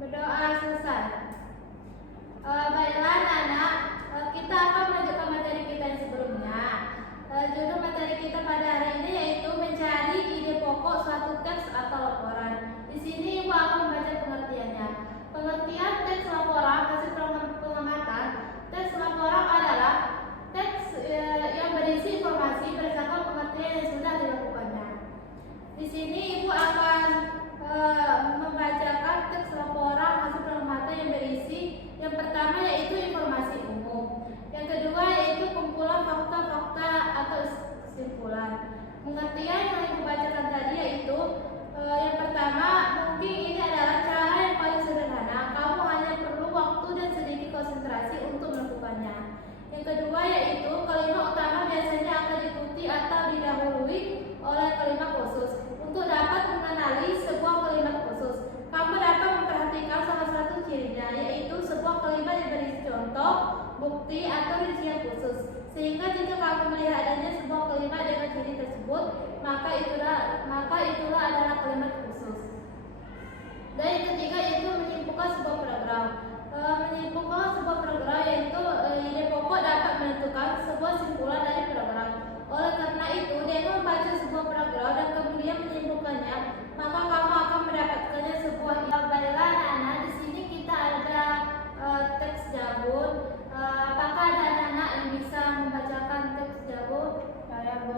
Berdoa selesai. Baiklah anak-anak, kita akan melanjutkan materi kita yang sebelumnya. Judul materi kita pada hari ini yaitu mencari ide pokok suatu teks atau laporan. Di sini Ibu akan membaca pengertiannya. Pengertian teks laporan hasil pengamatan. Teks laporan adalah teks yang berisi informasi berdasarkan pengertian yang sudah dilakukannya. Di sini Ibu akan membacakan teks laporan hasil pengamatan yang berisi yang pertama yaitu informasi umum, yang kedua yaitu kumpulan fakta-fakta atau kesimpulan. Pengertian yang Ibu bacakan tadi yaitu yang pertama, mungkin ini adalah cara yang paling sederhana, kamu hanya perlu waktu dan sedikit konsentrasi untuk melakukannya. Yang kedua yaitu kalimat utama biasanya akan diikuti atau didahului oleh kalimat khusus. Untuk dapat mengenali sebuah kalimat khusus, kamu dapat memperhatikan salah satu cirinya, yaitu sebuah kalimat yang berisi contoh, bukti, atau rincian khusus. Sehingga jika kamu melihat adanya sebuah kalimat dengan ciri tersebut, maka itulah adalah kalimat khusus. Dan yang ketiga yaitu menyimpulkan sebuah paragraf. Menyimpulkan sebuah paragraf yaitu ide pokok dapat menentukan sebuah simpulan dari paragraf. Oleh karena itu, dengan membaca sebuah paragraf dan kemudian menyimpulkannya, maka kamu akan mendapatkannya sebuah baiklah anak-anak. Di sini kita ada teks Jabun. Apakah ada anak-anak yang bisa membacakan teks Jabun? Saya Bu.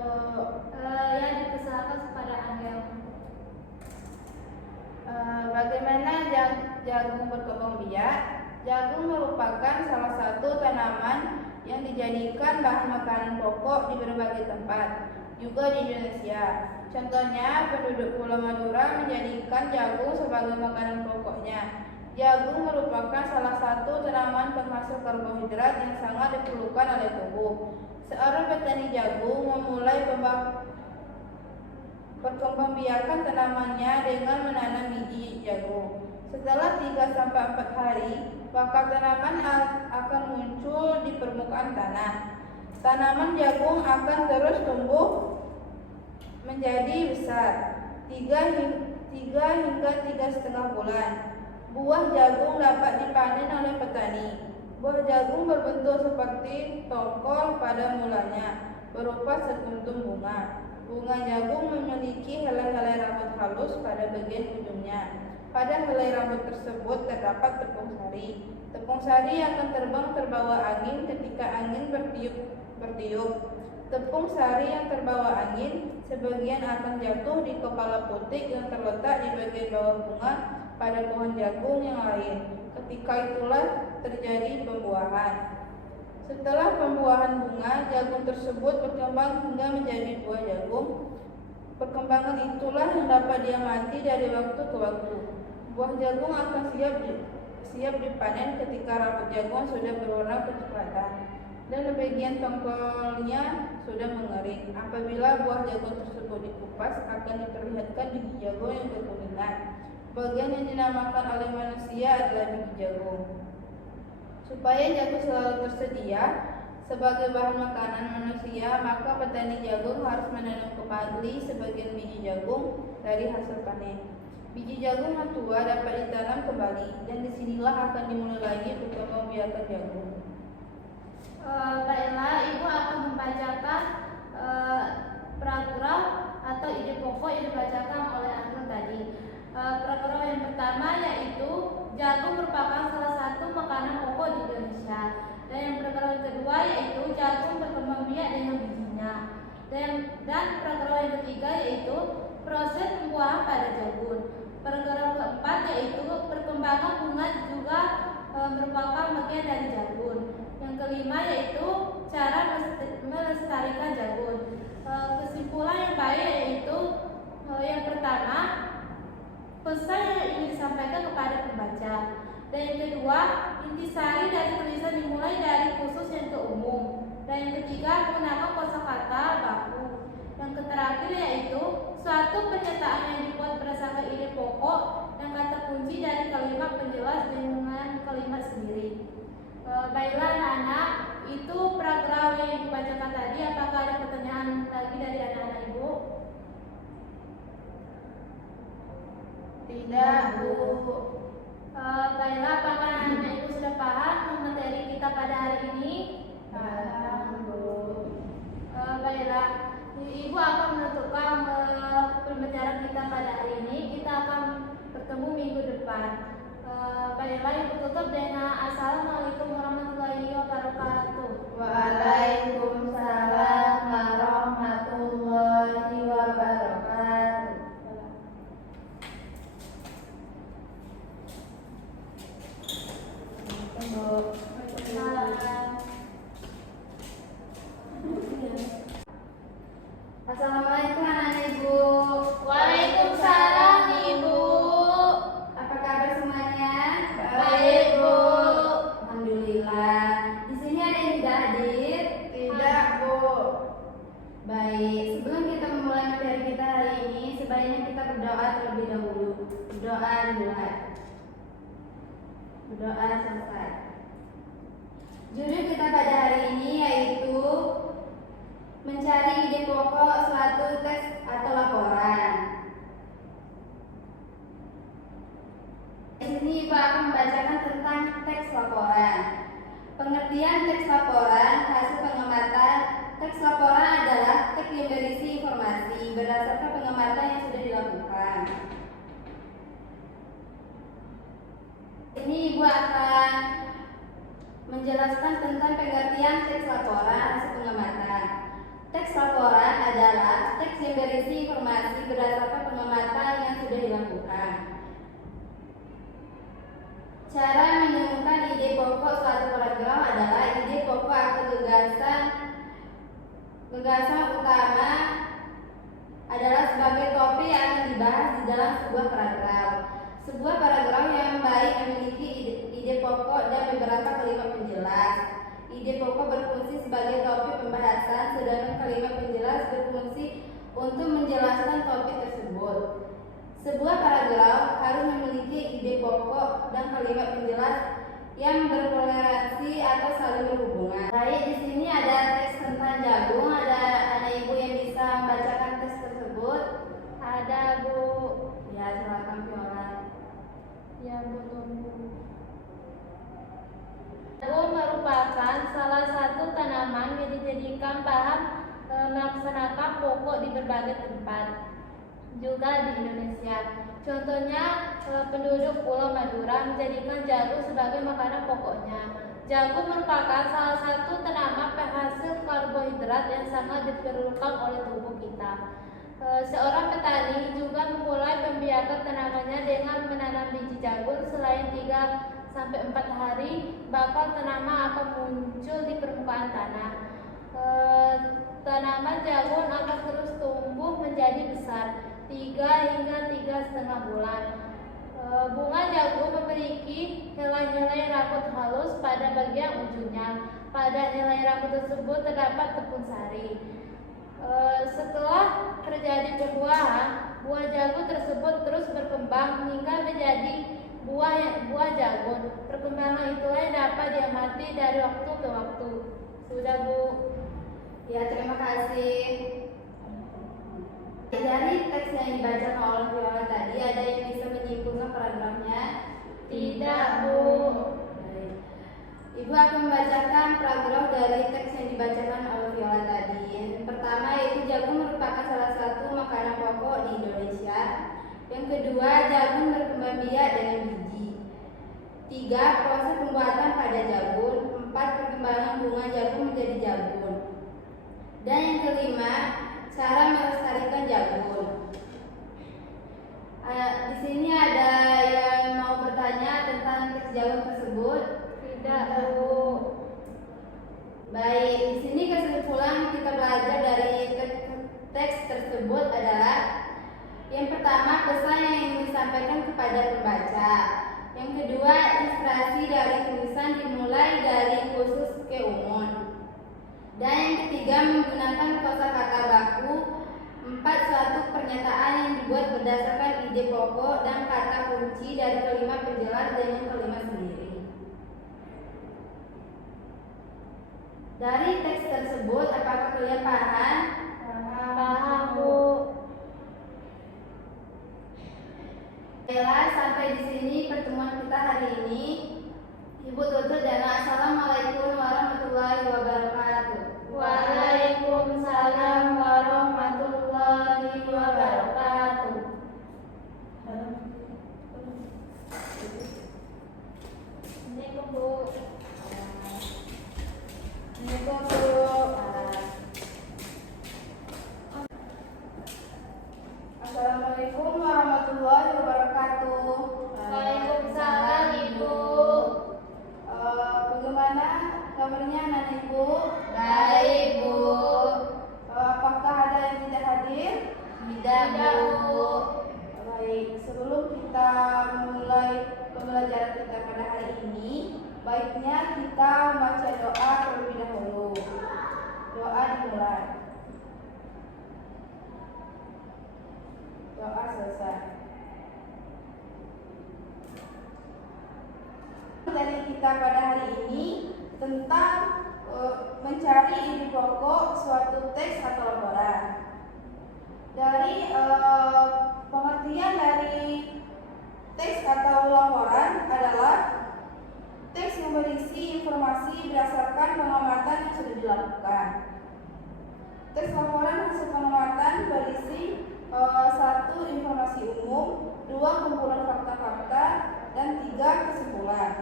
Yang dipersilakan kepada Angel. Bagaimana jagung berkembang biak? Jagung merupakan salah satu tanaman yang dijadikan bahan makanan pokok di berbagai tempat, juga di Indonesia. Contohnya, penduduk Pulau Madura menjadikan jagung sebagai makanan pokoknya. Jagung merupakan salah satu tanaman penghasil karbohidrat yang sangat diperlukan oleh tubuh. Seorang petani jagung memulai perkembangbiakan tanamannya dengan menanam biji jagung. Setelah 3-4 hari, bakal tanaman akan muncul di permukaan tanah. Tanaman jagung akan terus tumbuh menjadi besar 3 hingga 3,5 bulan. Buah jagung dapat dipanen oleh petani. Buah jagung berbentuk seperti tongkol pada mulanya, berupa sekuntum bunga. Bunga jagung memiliki helai-helai rambut halus pada bagian ujungnya. Pada helai rambut tersebut terdapat tepung sari. Tepung sari akan terbang terbawa angin ketika angin bertiup. Tepung sari yang terbawa angin sebagian akan jatuh di kepala putik yang terletak di bagian bawah bunga pada pohon jagung yang lain. Ketika itulah terjadi pembuahan. Setelah pembuahan bunga, jagung tersebut berkembang hingga menjadi buah jagung. Perkembangan itulah yang dapat diamati dari waktu ke waktu. Buah jagung akan siap dipanen ketika rambut jagung sudah berwarna kecoklatan dan bagian tongkolnya sudah mengering. Apabila buah jagung tersebut dikupas, akan diperlihatkan biji jagung yang kekuningan. Bagian yang dinamakan oleh manusia adalah biji jagung. Supaya jagung selalu tersedia sebagai bahan makanan manusia, maka petani jagung harus menanam kembali sebagian biji jagung dari hasil panen. Biji jagung yang tua dapat ditanam kembali, dan disinilah akan dimulai lagi perkembangbiakan jagung. Baiklah, Ibu akan membacakan paragraf atau ide pokok yang dibacakan oleh Angel tadi. Paragraf yang pertama yaitu jagung merupakan salah satu makanan pokok di Indonesia. Dan yang paragraf yang kedua yaitu jagung berkembang biak dengan bijinya. Dan paragraf yang ketiga yaitu proses pembuahan pada jagung. Paragraf keempat yaitu perkembangan bunga juga merupakan bagian dari jagung. Yang kelima yaitu cara melestarikan jagung. Kesimpulan yang baik yaitu yang pertama, pesan yang ingin disampaikan kepada pembaca. Dan yang kedua, intisari dari tulisan dimulai dari khusus yang ke umum. Dan yang ketiga, menggunakan kosakata baku. Yang terakhir yaitu suatu pernyataan yang dibuat berdasarkan ide pokok yang kata kunci dari kalimat penjelas dengan kalimat sendiri. Baiklah anak-anak, itu paragraf yang dibacakan tadi. Apakah ada pertanyaan lagi dari anak-anak Ibu? Tidak, Bu. Baiklah, apakah anak-anak ibu sudah paham materi kita pada hari ini? Paham, Bu. Baiklah, ibu akan menentukan pembelajaran kita pada hari ini. Kita akan bertemu minggu depan. Baiklah, ibu tutup dengan Assalamualaikum warahmatullahi wabarakatuh. Waalaikumsalam warahmatullahi wabarakatuh. Bu. Assalamualaikum anak-anak ibu. Waalaikumsalam ibu. Apa kabar semuanya? Baik, Bu. Alhamdulillah. Di sini ada yang tidak hadir? Tidak, Bu. Baik, sebelum kita memulai materi kita hari ini, sebaiknya kita berdoa terlebih dahulu. Berdoa dimulai. Berdoa selesai. Judul kita pada hari ini yaitu mencari ide pokok suatu teks atau laporan. Di sini Ibu akan membacakan tentang teks laporan. Pengertian teks laporan, hasil pengamatan. Teks laporan adalah teks yang berisi informasi berdasarkan pengamatan yang sudah dilakukan. Ini Ibu akan menjelaskan tentang pengertian teks laporan, hasil pengamatan. Teks laporan adalah teks yang berisi informasi berdasarkan pengamatan yang sudah dilakukan. Cara menemukan ide pokok suatu paragraf adalah ide pokok atau gagasan utama adalah sebagai topik yang akan dibahas di dalam sebuah paragraf. Sebuah paragraf yang baik memiliki ide pokok dan beberapa kalimat penjelas. Ide pokok berfungsi sebagai topik pembahasan, sedangkan kalimat penjelas berfungsi untuk menjelaskan topik tersebut. Sebuah paragraf harus memiliki ide pokok dan kalimat penjelas yang berkolerasi atau saling berhubungan. Baik, di sini ada teks tentang jagung. Ada anak ibu yang bisa membacakan teks tersebut? Ada, Bu. Ya, silakan Viola. Ya, Bu. Jagung merupakan salah satu tanaman yang dijadikan bahan melaksanakan pokok di berbagai tempat, juga di Indonesia. Contohnya, penduduk Pulau Madura menjadikan jagung sebagai makanan pokoknya. Jagung merupakan salah satu tanaman penghasil karbohidrat yang sangat diperlukan oleh tubuh kita. Seorang petani juga memulai pembiakan tanamannya dengan menanam biji jagung. Selain 3-4 hari, bakal tanaman akan muncul di permukaan tanah. Tanaman jagung akan terus tumbuh menjadi besar 3 hingga 3,5 bulan. Bunga jagung memiliki helai-helai rambut halus pada bagian ujungnya. Pada helai rambut tersebut terdapat tepung sari. Setelah terjadi pembuahan, buah jagung tersebut terus berkembang hingga menjadi buah jagung. Perkembangan itulah yang dapat diamati dari waktu ke waktu. Sudah, Bu. Ya, terima kasih. Dari teks yang dibacakan oleh Viola tadi, ada yang bisa menyimpulkan paragrafnya? Tidak, Bu. Baik. Ibu akan membacakan paragraf dari teks yang dibacakan oleh Viola tadi. Yang pertama yaitu jagung merupakan salah satu makanan pokok di Indonesia. Yang kedua, jagung berkembang biak dengan biji. 3. Proses pembuatan pada jagung. 4. Perkembangan bunga jagung menjadi jagung. Dan yang kelima, cara melestarikan jagung. Di sini ada yang mau bertanya tentang teks jagung tersebut? Tidak, Bu. Baik, di sini kesimpulan kita belajar dari teks tersebut adalah yang pertama, pesan yang ingin disampaikan kepada pembaca. Yang kedua, ilustrasi dari tulisan dimulai dari khusus ke umum. Dan yang ketiga, menggunakan kosakata baku. 4. Suatu pernyataan yang dibuat berdasarkan ide pokok dan kata kunci dari kalimat penjelas dengan kalimat sendiri. Dari teks tersebut, apakah kalian paham? Paham, Bu. Baiklah, sampai di sini pertemuan kita Baiknya kita membaca doa terlebih dahulu. Doa dimulai. Doa selesai. Dari kita pada hari ini tentang mencari ide pokok suatu teks atau laporan. Dari pengertian dari teks atau laporan adalah teks yang berisi informasi berdasarkan pengamatan yang sudah dilakukan. Teks laporan hasil pengamatan berisi 1. Informasi umum, 2. Kumpulan fakta-fakta, dan 3. Kesimpulan.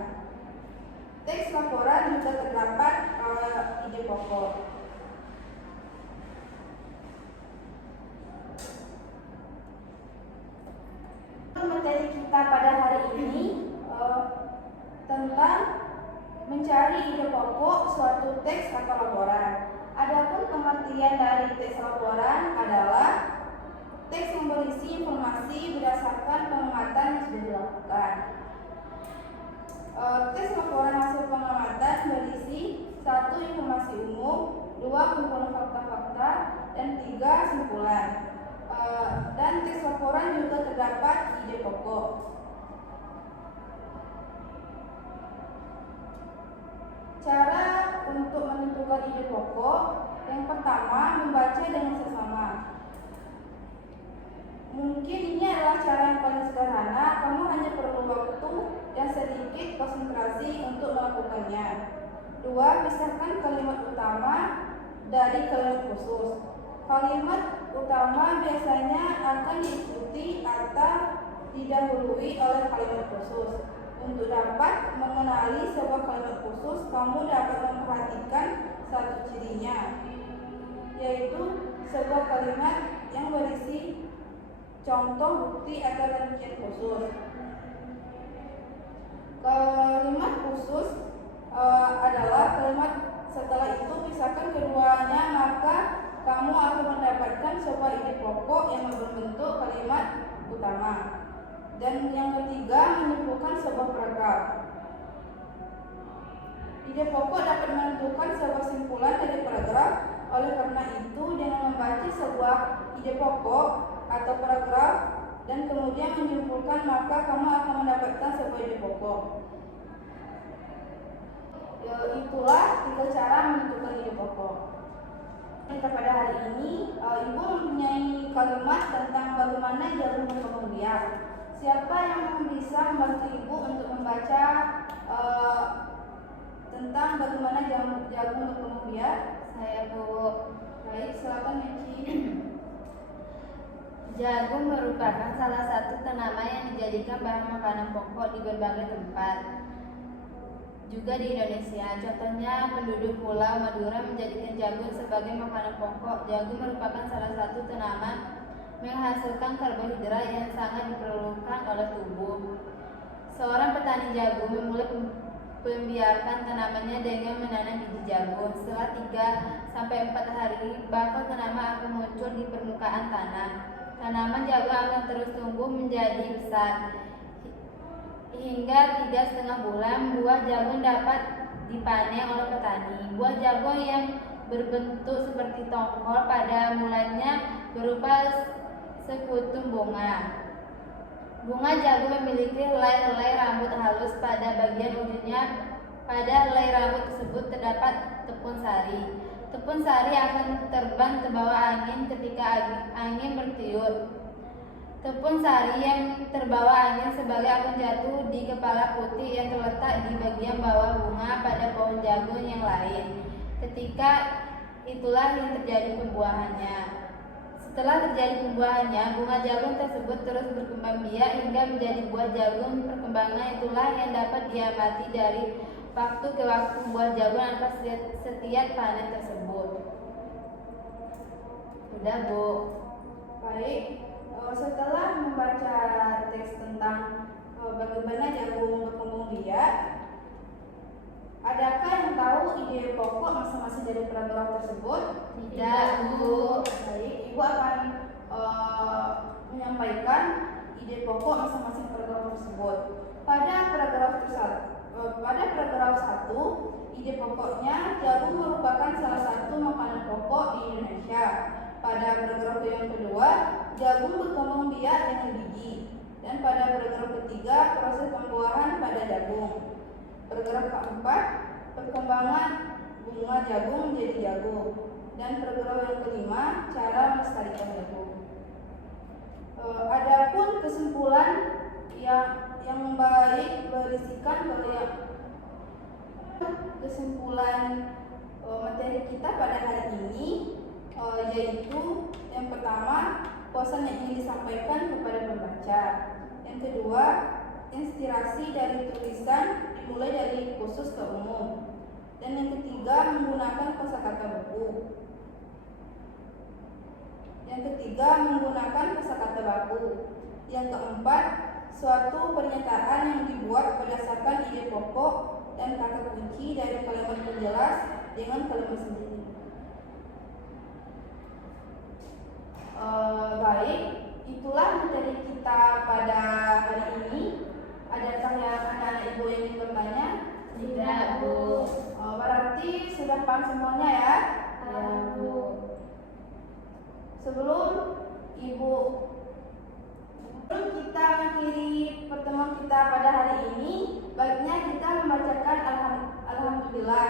Teks laporan juga terdapat ide pokok. Materi kita pada hari ini tentang mencari ide pokok suatu teks atau laporan. Adapun pengertian dari teks laporan adalah teks yang berisi informasi berdasarkan pengamatan yang sudah dilakukan. Teks laporan hasil pengamatan berisi 1. Informasi umum, 2. Kumpulan fakta-fakta, dan 3. Kesimpulan. Dan teks laporan juga terdapat ide pokok. Cara untuk menentukan ide pokok, yang pertama membaca dengan sesama. Mungkin ini adalah cara yang paling sederhana, kamu hanya perlu waktu dan sedikit konsentrasi untuk melakukannya. 2. Pisahkan kalimat utama dari kalimat khusus. Kalimat utama biasanya akan diikuti atau didahului oleh kalimat khusus. Untuk dapat mengenali sebuah kalimat khusus, kamu dapat memperhatikan satu cirinya, yaitu sebuah kalimat yang berisi contoh, bukti, atau rincian khusus. Kalimat khusus adalah kalimat setelah itu pisahkan keduanya, maka kamu akan mendapatkan sebuah ide pokok yang berbentuk kalimat utama. Dan yang ketiga, menyimpulkan sebuah paragraf. Ide pokok dapat menentukan sebuah simpulan dari paragraf. Oleh karena itu, dengan membaca sebuah ide pokok atau paragraf dan kemudian menyimpulkan, maka kamu akan mendapatkan sebuah ide pokok. Itulah 3 cara menentukan ide pokok. Kita pada hari ini, Ibu mempunyai kalimat tentang bagaimana jagung berkembang biak. Siapa yang bisa membantu Ibu untuk membaca tentang bagaimana jagung berkembang biak? Saya, Bu. Baik, silakan Meci. Jagung merupakan salah satu tanaman yang dijadikan bahan makanan pokok di berbagai tempat, juga di Indonesia. Contohnya, penduduk Pulau Madura menjadikan jagung sebagai makanan pokok. Jagung merupakan salah satu tanaman menghasilkan karbohidrat yang sangat diperlukan oleh tubuh. Seorang petani jagung memulai pembiakan tanamannya dengan menanam biji jagung. Setelah 3-4 hari, bakal tanaman akan muncul di permukaan tanah. Tanaman jagung akan terus tumbuh menjadi besar. Hingga 3,5 bulan, buah jagung dapat dipanen oleh petani. Buah jagung yang berbentuk seperti tongkol pada mulanya berupa sekutum bunga. Bunga jagung memiliki helai-helai rambut halus pada bagian ujungnya. Pada helai rambut tersebut terdapat tepung sari. Tepung sari akan terbang terbawa angin ketika angin bertiup. Tepung sari yang terbawa angin sebagai akan jatuh di kepala putih yang terletak di bagian bawah bunga pada pohon jagung yang lain. Ketika itulah yang terjadi pembuahannya. Setelah terjadi pembuahannya, bunga jagung tersebut terus berkembang biak hingga menjadi buah jagung. Perkembangan itulah yang dapat diamati dari waktu ke waktu buah jagung atas setiap panen tersebut. Sudah, Bu. Baik, setelah membaca teks tentang bagaimana jagung berkembang biak, adakah yang tahu ide pokok masing-masing dari paragraf tersebut? Tidak, Bu. Baik, Ibu akan menyampaikan ide pokok masing-masing paragraf tersebut. Pada paragraf Pada paragraf 1, ide pokoknya jagung merupakan salah satu makanan pokok di Indonesia. Pada paragraf yang kedua, jagung berkembang biak dengan biji. Dan pada paragraf ketiga, proses pembuahan pada jagung. Paragraf keempat, perkembangan bunga jagung menjadi jagung. Dan paragraf yang kelima, cara melestarikan jagung. Adapun kesimpulan yang baik berisikan kesimpulan materi kita pada hari ini, yaitu yang pertama, pesan yang ingin disampaikan kepada pembaca. Yang kedua, inspirasi dari tulisan dimulai dari khusus ke umum. Dan yang ketiga, menggunakan kosakata buku. Yang ketiga, menggunakan kosakata baku. Yang keempat, suatu pernyataan yang dibuat berdasarkan ide pokok dan kata kunci dari kalimat penjelas dengan kalimat sendiri. Baik, itulah materi kita pada hari ini. Adakah yang anak-anak ibu yang ingin bertanya? Tidak, Bu. Berarti sudah paham semuanya ya? Ya, Bu. Sebelum kita mengakhiri pertemuan kita pada hari ini, baiknya kita membacakan alhamdulillah.